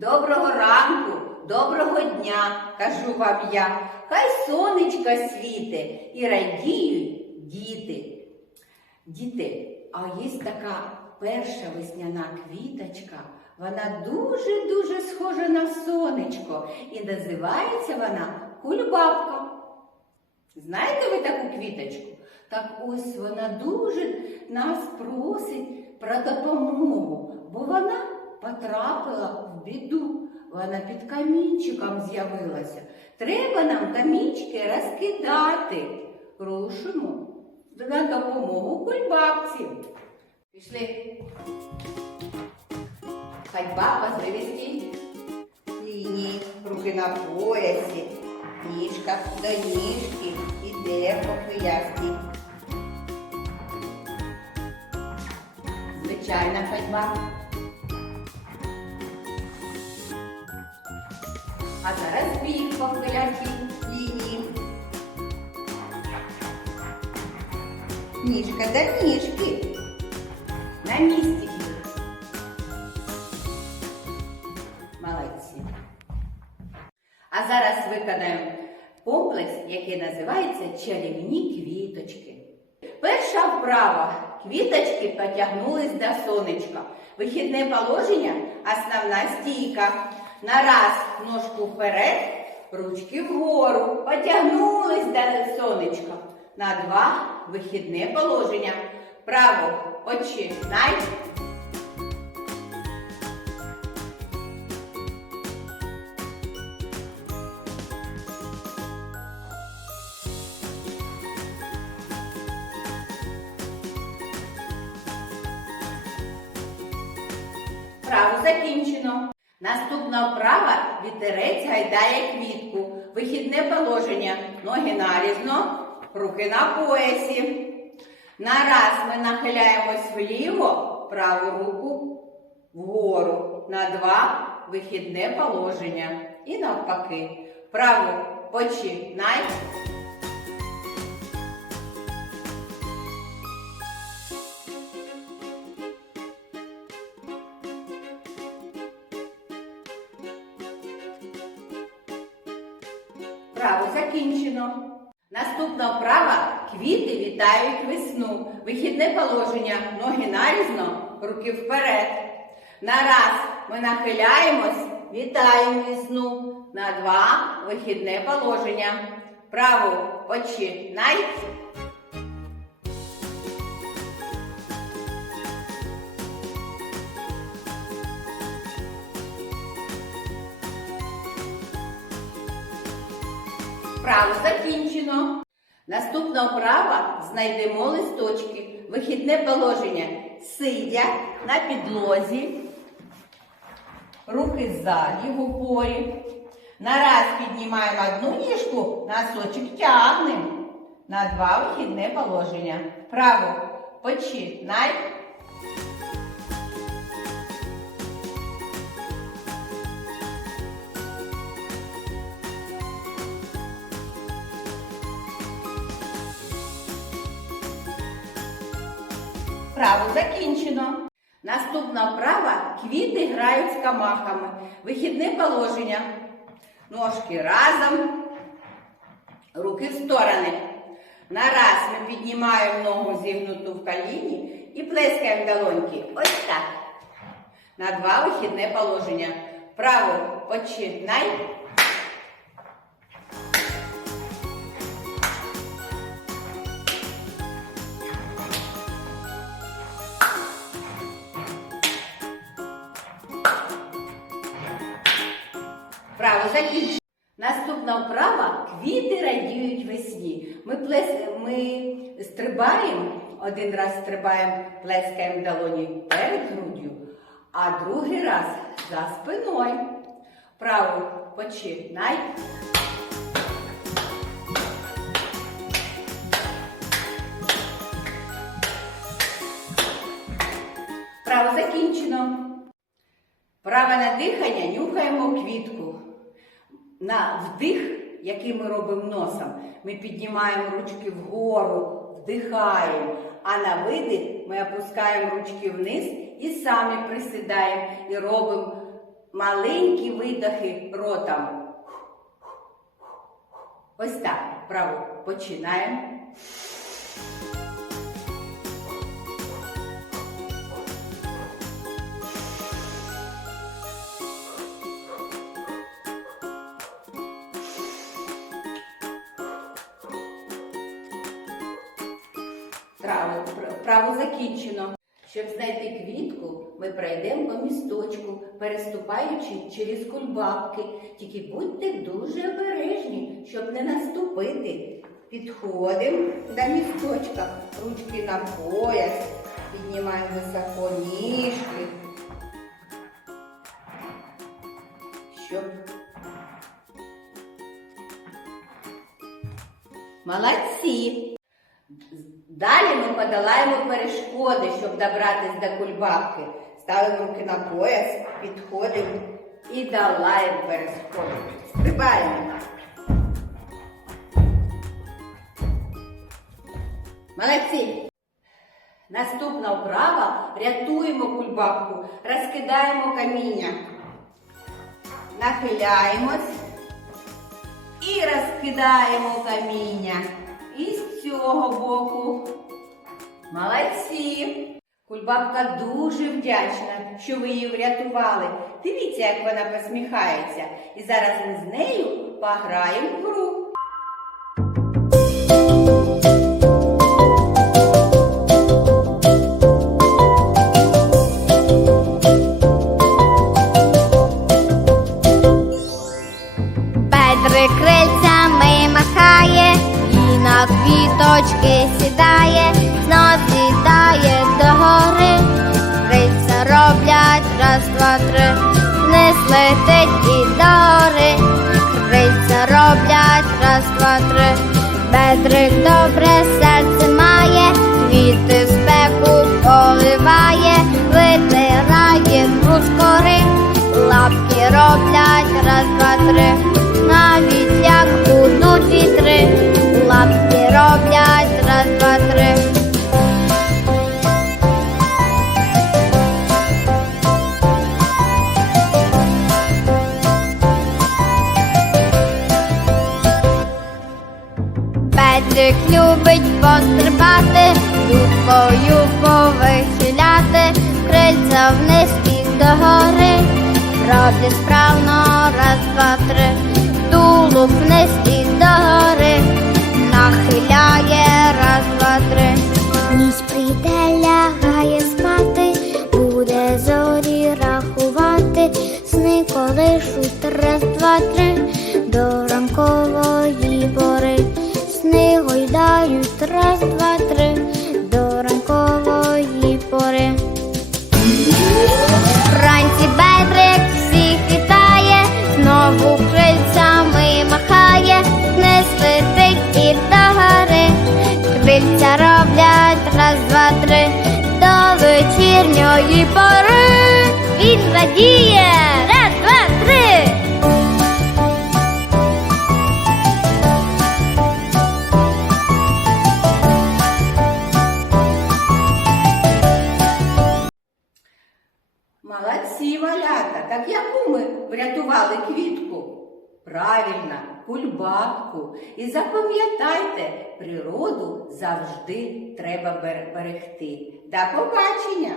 Доброго ранку, доброго дня, кажу вам я. Хай сонечко світе і радіють діти. Діти, а є така перша весняна квіточка. Вона дуже-дуже схожа на сонечко і називається вона кульбабка. Знаєте ви таку квіточку? Так ось вона дуже нас просить про допомогу, бо вона потрапила в біду. Вона під камінчиком з'явилася. Треба нам камінчики розкидати. Рушимо на допомогу кульбабці. Пішли. Ходьба по звивісті лінії, руки на поясі, ніжка до ніжки, іде по хвилясті. Звичайна ходьба. А зараз біг по хвилястій лінії. Ніжка до ніжки. На місці. Молодці. А зараз виконаємо комплекс, який називається чарівні квіточки. Перша вправа. Квіточки потягнулись до сонечка. Вихідне положення основна стійка. На раз ножку вперед, ручки вгору. Потягнулись до сонечка. На два вихідне положення. Право починай. Вправо закінчено. Наступна вправа вітерець гайдає квітку. Вихідне положення. Ноги нарізно, руки на поясі. Нараз ми нахиляємось вліво, праву руку вгору. На два вихідне положення. І навпаки. Право починай. Право закінчено. Наступна вправа квіти вітають весну. Вихідне положення. Ноги нарізно, руки вперед. На раз ми нахиляємось, вітаємо весну. На два вихідне положення. Право починай. Вправо закінчено. Наступна вправа знайдемо листочки. Вихідне положення. Сидя на підлозі. Руки ззаді в упорі. Нараз піднімаємо одну ніжку, носочок тягнемо. На два вихідне положення. Право починай. Вправо закінчено. Наступна вправа квіти грають з камахами. Вихідне положення. Ножки разом, руки в сторони. Нараз ми піднімаємо ногу зігнуту в коліні і плескаємо долоньки. Ось так. На два вихідне положення. Право починай. Вправо закінчено. Наступна вправа квіти радіють весні. Ми, плес... ми стрибаємо, один раз стрибаємо, плескаємо долоні перед груддю, а другий раз за спиною. Вправо починай. Вправо закінчено. Праве на дихання нюхаємо квітку. На вдих, який ми робимо носом, ми піднімаємо ручки вгору, вдихаємо, а на видих ми опускаємо ручки вниз і самі присідаємо і робимо маленькі видохи ротом. Ось так. Право. Починаємо. Право, пр- закінчено. Щоб знайти квітку, ми пройдемо по місточку, переступаючи через кульбабки. Тільки будьте дуже обережні, щоб не наступити. Підходимо до місточка, ручки на пояс, піднімаємо високо ніжки. Щоб Молодці! Далі ми подолаємо перешкоди, щоб добратися до кульбабки. Ставимо руки на пояс, підходимо і долаємо перешкоди. Стрибаємо. Молодці! Наступна вправа рятуємо кульбабку, розкидаємо каміння. Нахиляємось і розкидаємо каміння. І цього боку. Молодці! Кульбабка дуже вдячна, що ви її врятували. Дивіться, як вона посміхається. І зараз ми з нею пограємо в гру. Раз, два, три, вниз летить і до гори. Крильця роблять раз, два, три. Петрик добре серце має, квіти спеку поливає, витирає скори, лапки роблять раз, два, три. Навіть як будуть вітри, лапки роблять Петрик любить пострибати, юбкою повихиляти, крильця вниз і догори, роблять справно раз, два, три, тулуб вниз і догори, гойдають раз, два, три, до ранкової пори. Вранці Бедрик всіх вітає, знову крильцями махає, не летить і до гори. Крильця роблять раз, два, три, до вечірньої пори. Він радіє Молодці, малята! Так яку ми врятували квітку? Правильно, кульбабку. І запам'ятайте, природу завжди треба бер- берегти. До побачення!